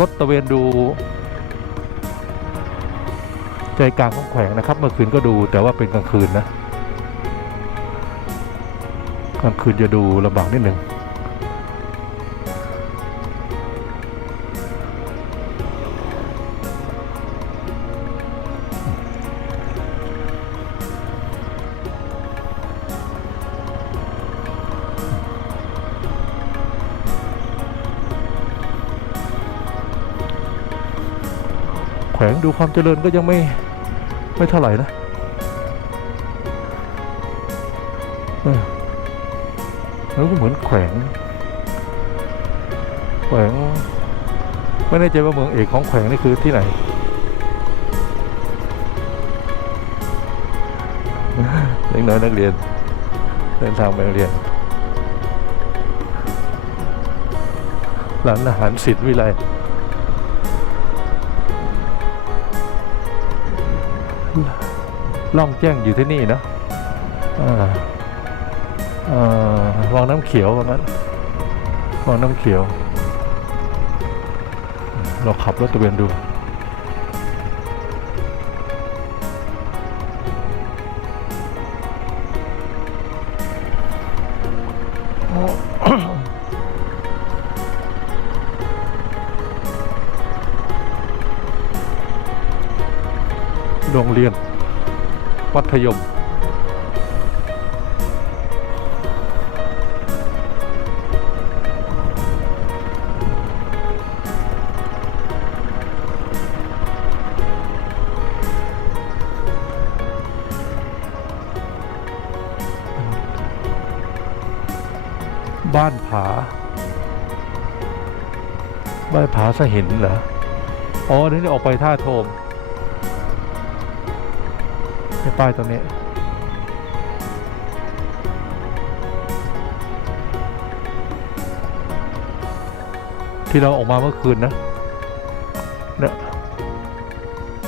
รถตะเวนดูใจกลางของแขวงนะครับเมื่อคืนก็ดูแต่ว่าเป็นกลางคืนนะกลางคืนจะดูลำบากนิดหนึ่งแขวงดูความเจริญก็ยังไม่เท่าไหร่นะแล้วก็เหมือนแขวงไม่แน่ใจว่าเมืองเอกของแขวงนี่คือที่ไหนเด็กน้อยนักเรียนเดินทางไปโรงเรียนร้านอาหารศิลป์วิไลล่องแจ้งอยู่ที่นี่เนาะวังน้ำเขียวว่างั้นวังน้ำเขียวเราขับรถตะเวนดูโรงเรียนมัธยมบ้านผาสะเห็นเหรออ๋อนี่ออกไปท่าโทมในป้ายตรงนี้ที่เราออกมาเมื่อคืนนะเนี่ย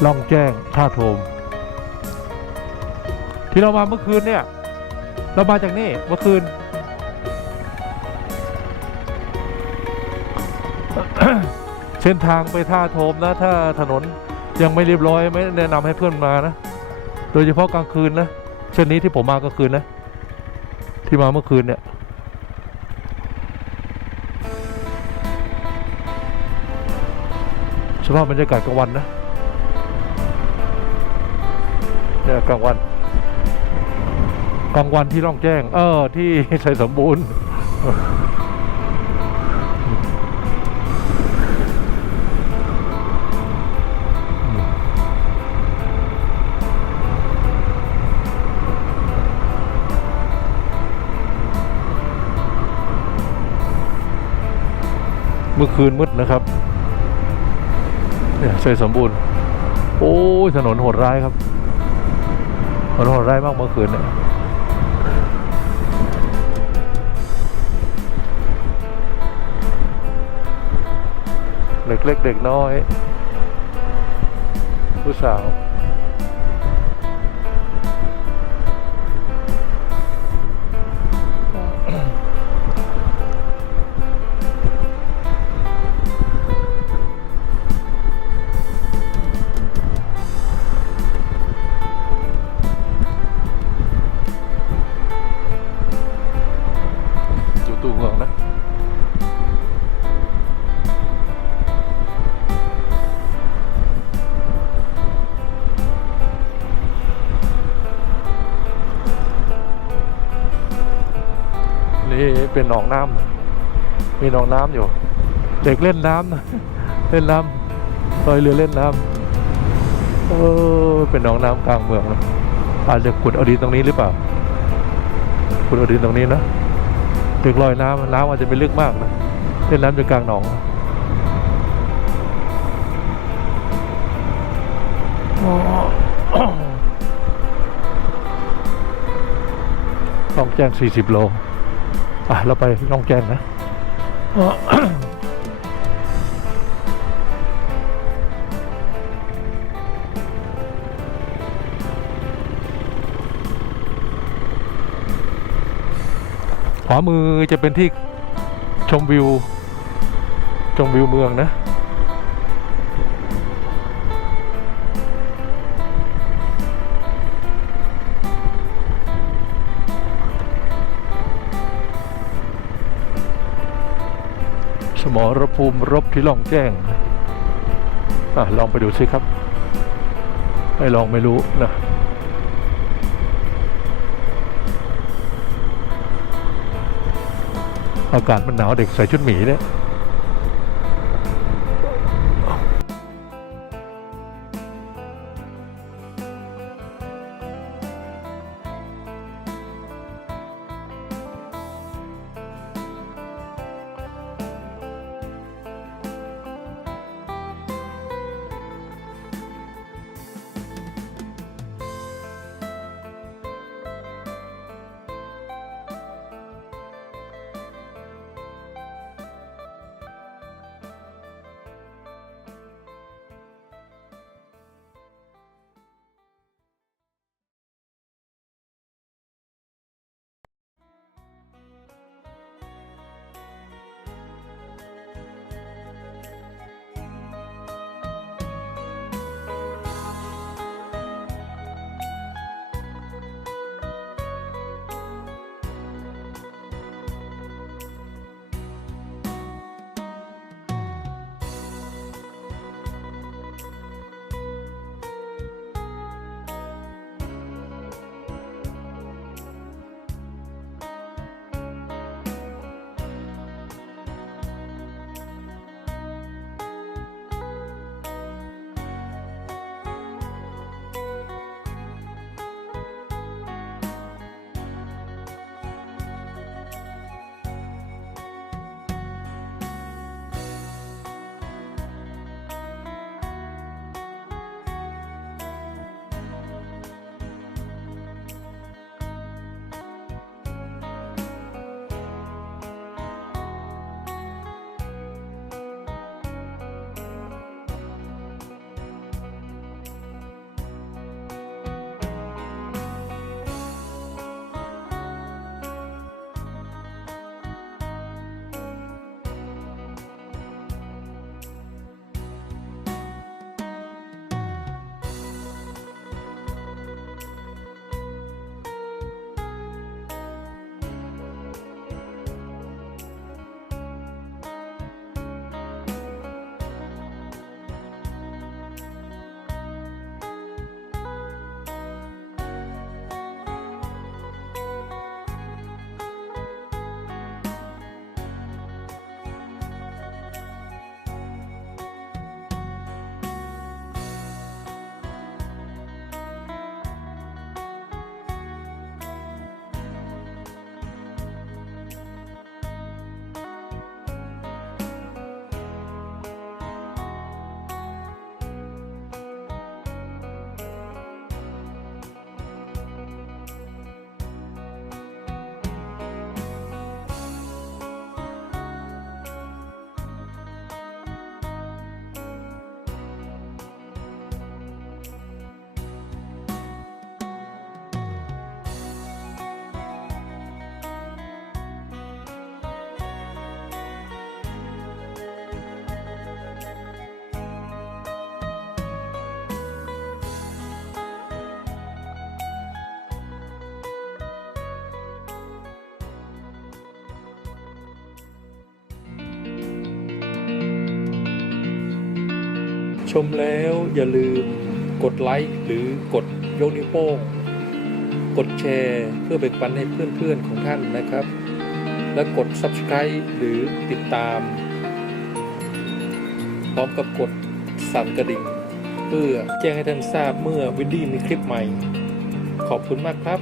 ล่องแจ้งท่าโทมที่เรามาเมื่อคืนเนี่ยเรามาจากนี่เมื่อคืน เส้นทางไปท่าโทมนะถ้าถนนยังไม่เรียบร้อยไม่แนะนำให้เพื่อนมานะโดยเฉพาะกลางคืนนะเช่นนี้ที่ผมมากลางคืนนะที่มาเมื่อคืนเนี่ยสภาพบรรยากาศกลางวันนะเนี่ยกลางวันที่ร่องแจ้งที่ชัยสมบูรณ์เมื่อคืนมืดนะครับเนี่ยชัยสมบูรณ์โอ้ยถนนโหดร้ายครับถนนโหดร้ายมากเมื่อคืนเนี่ยเด็กเล็กเด็กน้อยผู้สาวอยู่ตัวเมืองนะนี่เป็นหนองน้ำมีหนองน้ำอยู่เด็กเล่นน้ำนะเล่นน้ำลอยเรือเล่นน้ำเป็นหนองน้ำกลางเมืองนะอาจจะขุดเอาดินตรงนี้หรือเปล่าขุดเอาดินตรงนี้นะเด็กลอยน้ำอาจจะไม่ลึกมากนะเล่นน้ำอยู่กลางหนองล่องแจ้ง40 โลเราไปล่องแจ้งนะขวามือจะเป็นที่ชมวิวเมืองนะ สมรภูมิรบที่ล่องแจ้งลองไปดูสิครับไม่ลองไม่รู้นะอากาศมันหนาวเด็กใส่ชุดหมีเนี่ยชมแล้วอย่าลืมกดไลค์หรือกดยกนิ้วโป้งกดแชร์เพื่อแบ่งปันให้เพื่อนๆของท่านนะครับ และกด Subscribe หรือติดตามพร้อมกับกดสั่นกระดิ่งเพื่อแจ้งให้ท่านทราบเมื่อวินดี้มีคลิปใหม่ขอบคุณมากครับ